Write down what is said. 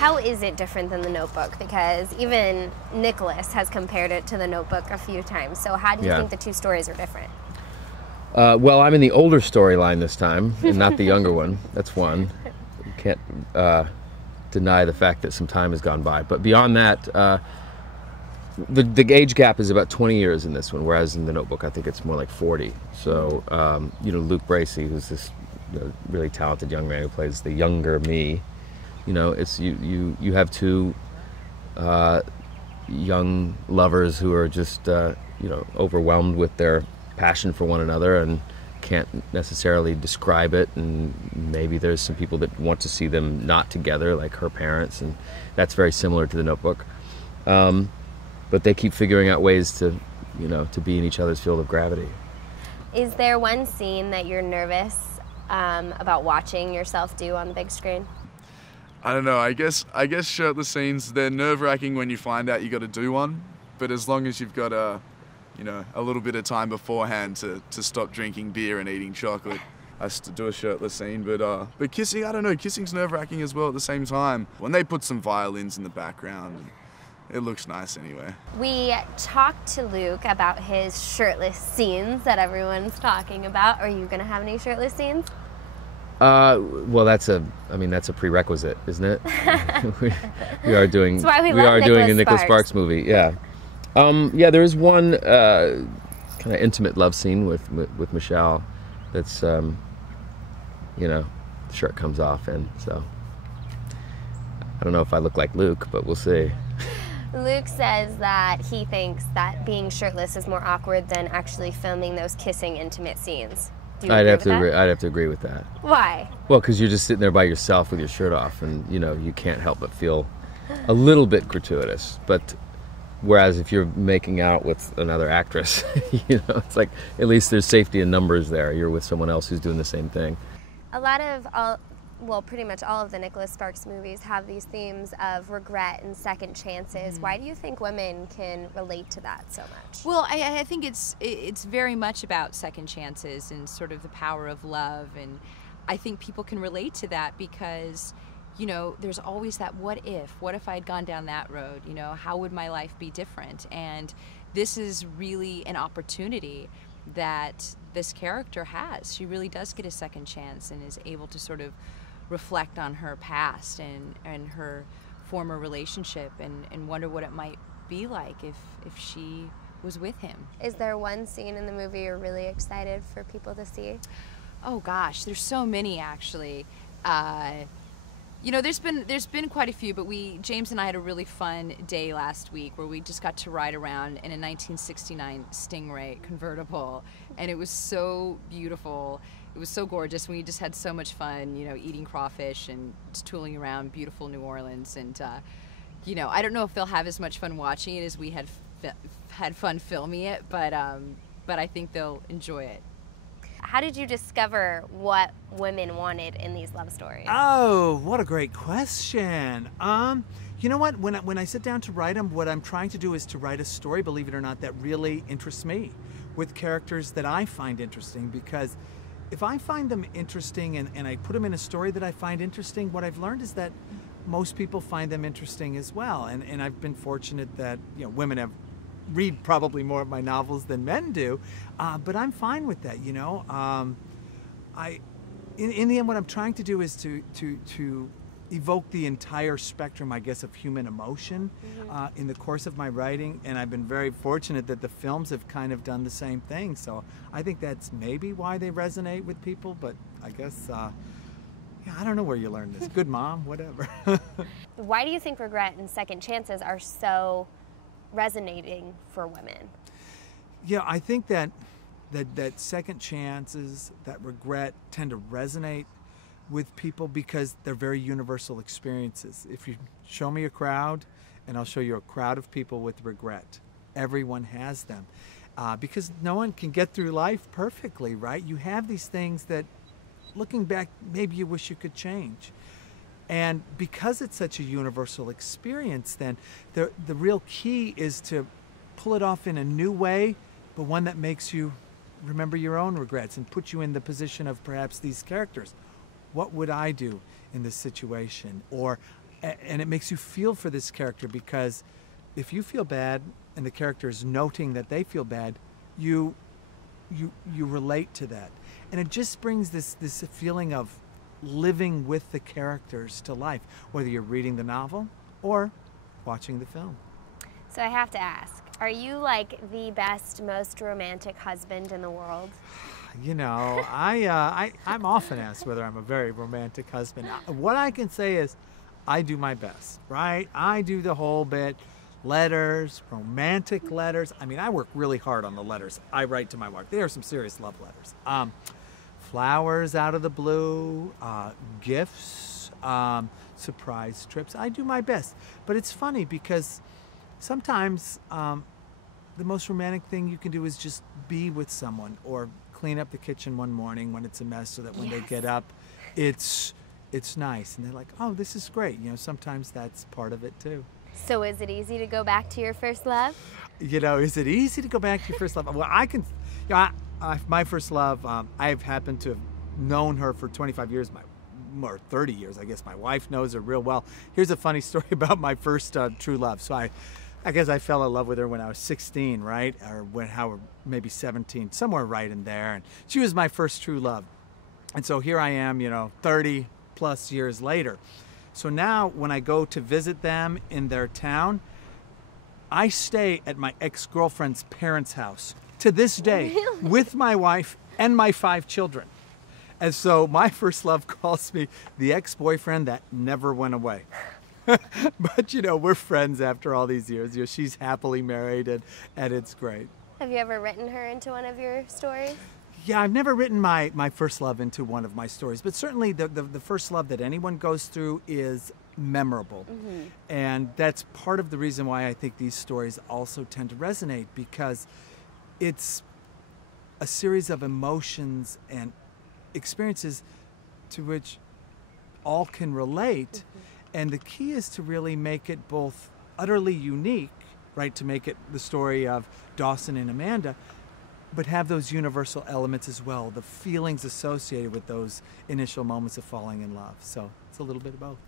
How is it different than The Notebook? Because even Nicholas has compared it to The Notebook a few times. So how do you think the two stories are different? Well, I'm in the older storyline this time, and not the younger one. That's one. You can't deny the fact that some time has gone by. But beyond that, the age gap is about 20 years in this one, whereas in The Notebook, I think it's more like 40. So, Luke Bracey, who's this really talented young man who plays the younger me, it's you have two young lovers who are just overwhelmed with their passion for one another and can't necessarily describe it, and maybe there's some people that want to see them not together, like her parents, and that's very similar to The Notebook. But they keep figuring out ways to be in each other's field of gravity. Is there one scene that you're nervous about watching yourself do on the big screen? I don't know. I guess shirtless scenes, they're nerve-wracking when you find out you got to do one. But as long as you've got a little bit of time beforehand to stop drinking beer and eating chocolate, I still do a shirtless scene. But kissing, I don't know. Kissing's nerve-wracking as well at the same time. When they put some violins in the background, it looks nice anyway. We talked to Luke about his shirtless scenes that everyone's talking about. Are you going to have any shirtless scenes? Well, that's a prerequisite, isn't it? we are doing a Nicholas Sparks movie. Yeah. There is one kind of intimate love scene with Michelle. That's the shirt comes off, and so I don't know if I look like Luke, but we'll see. Luke says that he thinks that being shirtless is more awkward than actually filming those kissing intimate scenes. I'd have to agree with that. Why? Well, because you're just sitting there by yourself with your shirt off, and you can't help but feel a little bit gratuitous. But whereas if you're making out with another actress, it's like at least there's safety in numbers there. You're with someone else who's doing the same thing. Pretty much all of the Nicholas Sparks movies have these themes of regret and second chances. Why do you think women can relate to that so much? Well, I think it's very much about second chances and sort of the power of love, and I think people can relate to that because there's always that what if I had gone down that road, how would my life be different? And this is really an opportunity that this character has. She really does get a second chance and is able to sort of reflect on her past and her former relationship and wonder what it might be like if she was with him. Is there one scene in the movie you're really excited for people to see? Oh gosh, there's so many actually. There's been quite a few, but James and I had a really fun day last week where we just got to ride around in a 1969 Stingray convertible, and it was so beautiful. It was so gorgeous, and we just had so much fun, eating crawfish and just tooling around beautiful New Orleans. And, I don't know if they'll have as much fun watching it as we had fun filming it, but I think they'll enjoy it. How did you discover what women wanted in these love stories? Oh, what a great question. You know what? When I sit down to write them, what I'm trying to do is to write a story, believe it or not, that really interests me, with characters that I find interesting, because if I find them interesting and I put them in a story that I find interesting, what I've learned is that most people find them interesting as well. And I've been fortunate that women read probably more of my novels than men do, but I'm fine with that. In the end, what I'm trying to do is to evoke the entire spectrum, I guess, of human emotion in the course of my writing, and I've been very fortunate that the films have kind of done the same thing. So I think that's maybe why they resonate with people, but I guess, I don't know where you learned this. Good mom, whatever. Why do you think regret and second chances are so resonating for women? Yeah, I think that second chances, that regret tend to resonate with people because they're very universal experiences. If you show me a crowd, and I'll show you a crowd of people with regret. Everyone has them. Because no one can get through life perfectly, right? You have these things that, looking back, maybe you wish you could change. And because it's such a universal experience, then the real key is to pull it off in a new way, but one that makes you remember your own regrets and put you in the position of perhaps these characters. What would I do in this situation? Or And it makes you feel for this character, because if you feel bad and the character is noting that they feel bad, you relate to that. And it just brings this feeling of living with the characters to life, whether you're reading the novel or watching the film. So I have to ask, are you like the best, most romantic husband in the world? You know, I'm often asked whether I'm a very romantic husband. What I can say is I do my best, right? I do the whole bit. Letters, romantic letters. I mean, I work really hard on the letters I write to my wife. They are some serious love letters. Flowers out of the blue, gifts, surprise trips. I do my best. But it's funny because sometimes the most romantic thing you can do is just be with someone, or clean up the kitchen one morning when it's a mess, so that when they get up, it's nice. And they're like, oh, this is great. You know, sometimes that's part of it too. So is it easy to go back to your first love? You know, is it easy to go back to your first love? Well, I can, you know, my first love, I've happened to have known her for 25 years, or 30 years, I guess. My wife knows her real well. Here's a funny story about my first true love. So I guess I fell in love with her when I was 16, right? Or maybe 17, somewhere right in there. And she was my first true love. And so here I am, you know, 30 plus years later. So now when I go to visit them in their town, I stay at my ex-girlfriend's parents' house to this day with my wife and my 5 children. And so my first love calls me the ex-boyfriend that never went away. But, you know, we're friends after all these years. You know, she's happily married, and it's great. Have you ever written her into one of your stories? Yeah, I've never written my first love into one of my stories, but certainly the first love that anyone goes through is memorable. Mm-hmm. And that's part of the reason why I think these stories also tend to resonate, because it's a series of emotions and experiences to which all can relate. Mm-hmm. And the key is to really make it both utterly unique, right, to make it the story of Dawson and Amanda, but have those universal elements as well, the feelings associated with those initial moments of falling in love. So it's a little bit of both.